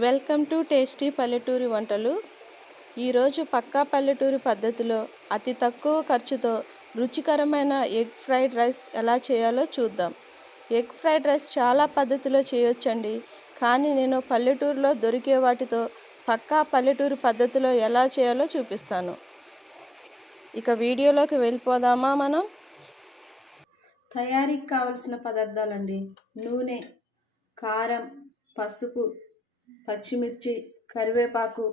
Welcome to tasty పల్లెటూరి వంటలు. ఈరోజు పక్కా పల్లెటూరి పద్ధతిలో అతి తక్కువ ఖర్చుతో రుచికరమైన ఎగ్ ఫ్రైడ్ రైస్ ఎలా చేయాలో చూద్దాం. ఎగ్ ఫ్రైడ్ రైస్ చాలా పద్ధతిలో చేయొచ్చండి, కానీ నేను పల్లెటూరులో దొరికే వాటితో పక్కా పల్లెటూరి పద్ధతిలో ఎలా చేయాలో చూపిస్తాను. ఇక వీడియోలోకి వెళ్ళిపోదామా మనం. తయారీకి కావలసిన పదార్థాలండి: నూనె, కారం, పసుపు, పచ్చిమిర్చి, కరివేపాకు,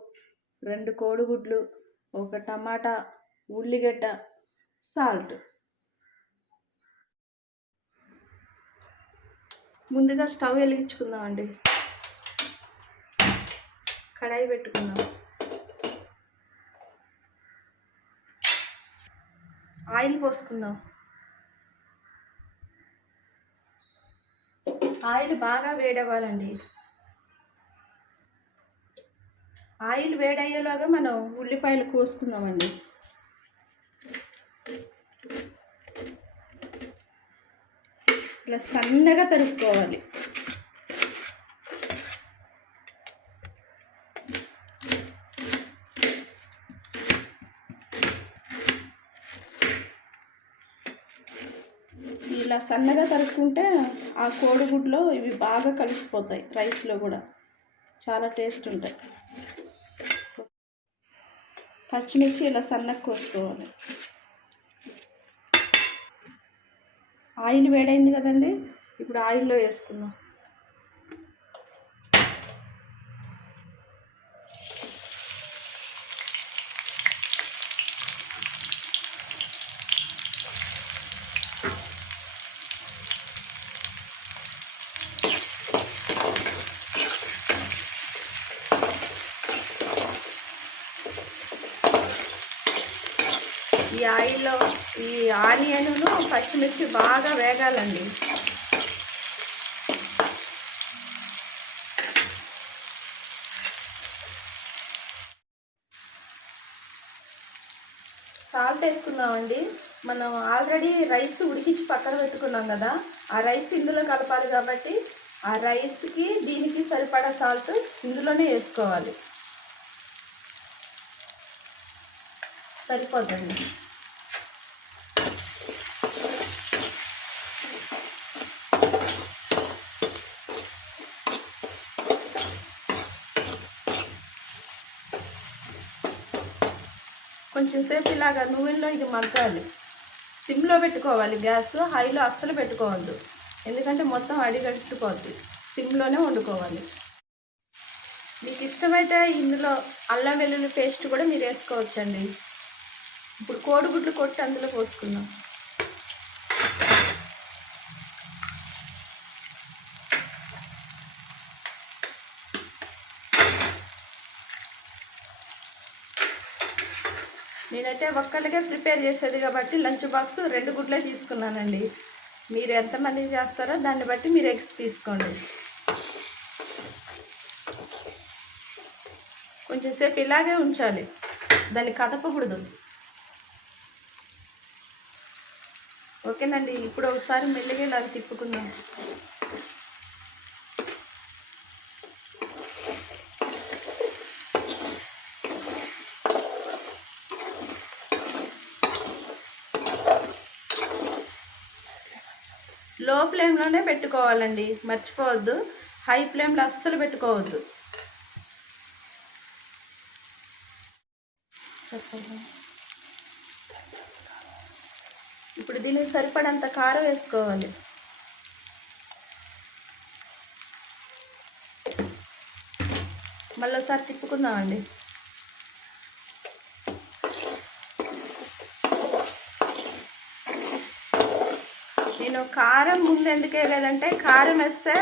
2 కోడిగుడ్లు, 1 టమాటా, ఉల్లిగడ్డ, సాల్ట్. ముందుగా స్టవ్ వెలిగించుకుందామండి. కడాయి పెట్టుకుందాం. ఆయిల్ పోసుకుందాం. ఆయిల్ బాగా వేడవ్వాలండి. ఆయిల్ వేడయ్యేలాగా మనం ఉల్లిపాయలు కోసుకుందామండి. ఇట్లా సన్నగా తరుక్కోవాలి. ఇలా సన్నగా తరుక్కుంటే ఆ కోడిగుడ్లో ఇవి బాగా కలిసిపోతాయి. రైస్లో కూడా చాలా టేస్ట్ ఉంటాయి. పచ్చిమిర్చి ఇలా సన్నగా కోసుకోవాలి. ఆయిల్ వేడైంది కదండి, ఇప్పుడు ఆయిల్లో వేసుకుందాం. ఈ ఆయిల్లో ఈ ఆనియన్ను పచ్చిమిర్చి బాగా వేగాలండి. సాల్ట్ వేసుకుందామండి. మనం ఆల్రెడీ రైస్ ఉడికించి పక్కన పెట్టుకున్నాం కదా, ఆ రైస్ ఇందులో కలపాలి కాబట్టి ఆ రైస్కి దీనికి సరిపడా సాల్ట్ ఇందులోనే వేసుకోవాలి. సరిపోతుంది. కొంచెం సేపు ఇలాగా నూనెలో ఇది మగ్గాలి. సిమ్లో పెట్టుకోవాలి, గ్యాస్ హైలో అస్సలు పెట్టుకోవద్దు, ఎందుకంటే మొత్తం అడిగట్టుకోవద్దు. సిమ్లోనే వండుకోవాలి. మీకు ఇష్టమైతే ఇందులో అల్లం వెల్లుల్లి పేస్ట్ కూడా మీరు వేసుకోవచ్చండి. ఇప్పుడు కోడిగుడ్లు కొట్టి అందులో పోసుకుందాం. నేనైతే ఒక్కళ్ళకే ప్రిపేర్ చేసేది కాబట్టి లంచ్ బాక్స్ 2 గుడ్లే తీసుకున్నానండి. మీరు ఎంతమంది చేస్తారో దాన్ని బట్టి మీరు ఎగ్స్ తీసుకోండి. కొంచెం సేపు ఇలాగే ఉంచాలి, దాన్ని కదపకూడదు. ఓకేనండి, ఇప్పుడు ఒకసారి మెల్లిగా ఇలా తిప్పుకుందాం. లో ఫ్లేమ్లోనే పెట్టుకోవాలండి, మర్చిపోవద్దు. హై ఫ్లేమ్లో అస్సలు పెట్టుకోవద్దు. ఇప్పుడు దీనికి సరిపడంత కారం వేసుకోవాలి. మళ్ళీ ఒకసారి తిప్పుకుందామండి. నేను కారం ముందు ఎందుకు వేయలేదంటే, కారం వేస్తే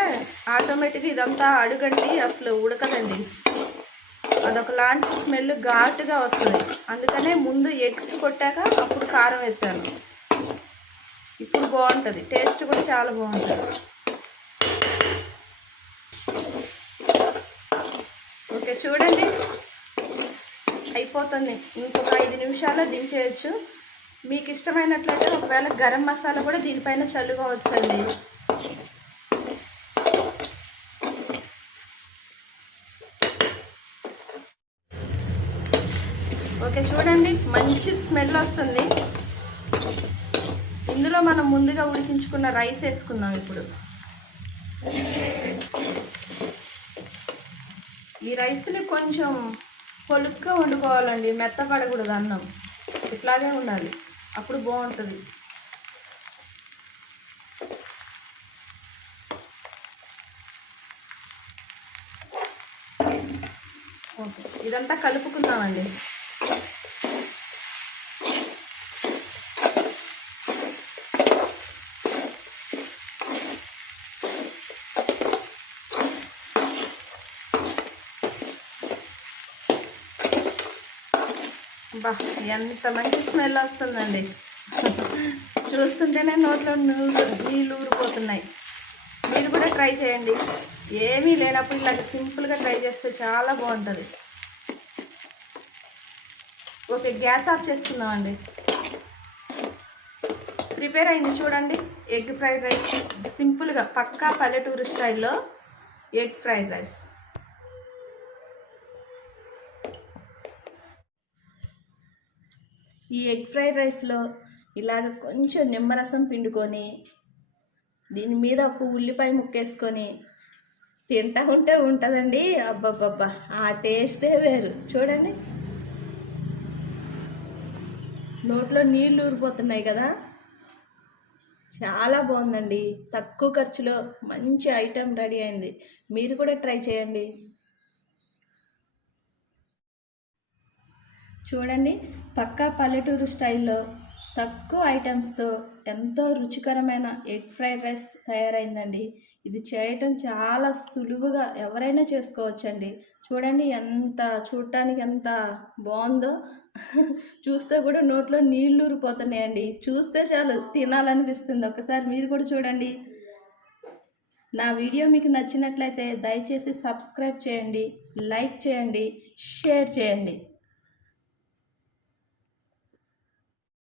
ఆటోమేటిక్గా ఇదంతా అడుగండి, అసలు ఉడకదండి. అదొకలాంటి స్మెల్ ఘాటుగా వస్తుంది. అందుకనే ముందు ఎగ్స్ కొట్టాక అప్పుడు కారం వేసాను. ఇప్పుడు బాగుంటుంది, టేస్ట్ కూడా చాలా బాగుంటుంది. ఓకే, చూడండి అయిపోతుంది. ఇంకొక 5 నిమిషాల్లో దించేయచ్చు. మీకు ఇష్టమైనట్లయితే ఒకవేళ గరం మసాలా కూడా దీనిపైన చల్లుకోవచ్చండి. ఓకే, చూడండి మంచి స్మెల్ వస్తుంది. ఇందులో మనం ముందుగా ఉడికించుకున్న రైస్ వేసుకుందాం. ఇప్పుడు ఈ రైస్ని కొంచెం పొలుగ్గా వండుకోవాలండి, మెత్తపడకూడదు. అన్నం ఇట్లాగే ఉండాలి, అప్పుడు బాగుంటుంది. ఓకే, ఇదంతా కలుపుకుందామండి. బా, ఎంత మంచి స్మెల్ వస్తుందండి. చూస్తుంటేనే నోట్లో నీళ్ళు ఊరిపోతున్నాయి. మీరు కూడా ట్రై చేయండి. ఏమీ లేనప్పుడు ఇలాగ సింపుల్గా ట్రై చేస్తే చాలా బాగుంటుంది. ఓకే, గ్యాస్ ఆఫ్ చేసుకుందామండి. ప్రిపేర్ అయింది చూడండి, ఎగ్ ఫ్రైడ్ రైస్. సింపుల్గా పక్కా పల్లెటూరు స్టైల్లో ఎగ్ ఫ్రైడ్ రైస్. ఈ ఎగ్ ఫ్రైడ్ రైస్లో ఇలాగ కొంచెం నిమ్మరసం పిండుకొని దీని మీద ఒక ఉల్లిపాయ ముక్కేసుకొని తింటా ఉంటే ఉంటుందండి. అబ్బబ్బబ్బా, ఆ టేస్టే వేరు. చూడండి, నోట్లో నీళ్ళు ఊరిపోతున్నాయి కదా. చాలా బాగుందండి. తక్కువ ఖర్చులో మంచి ఐటెం రెడీ అయింది. మీరు కూడా ట్రై చేయండి. చూడండి, పక్కా పల్లెటూరు స్టైల్లో తక్కువ ఐటమ్స్తో ఎంతో రుచికరమైన ఎగ్ ఫ్రైడ్ రైస్ తయారైందండి. ఇది చేయటం చాలా సులువుగా ఎవరైనా చేసుకోవచ్చండి. చూడండి, చూడటానికి ఎంత బాగుందో. చూస్తే కూడా నోట్లో నీళ్ళు ఊరిపోతున్నాయండి. చూస్తే చాలు తినాలనిపిస్తుంది. ఒకసారి మీరు కూడా చూడండి. నా వీడియో మీకు నచ్చినట్లయితే దయచేసి సబ్స్క్రైబ్ చేయండి, లైక్ చేయండి, షేర్ చేయండి.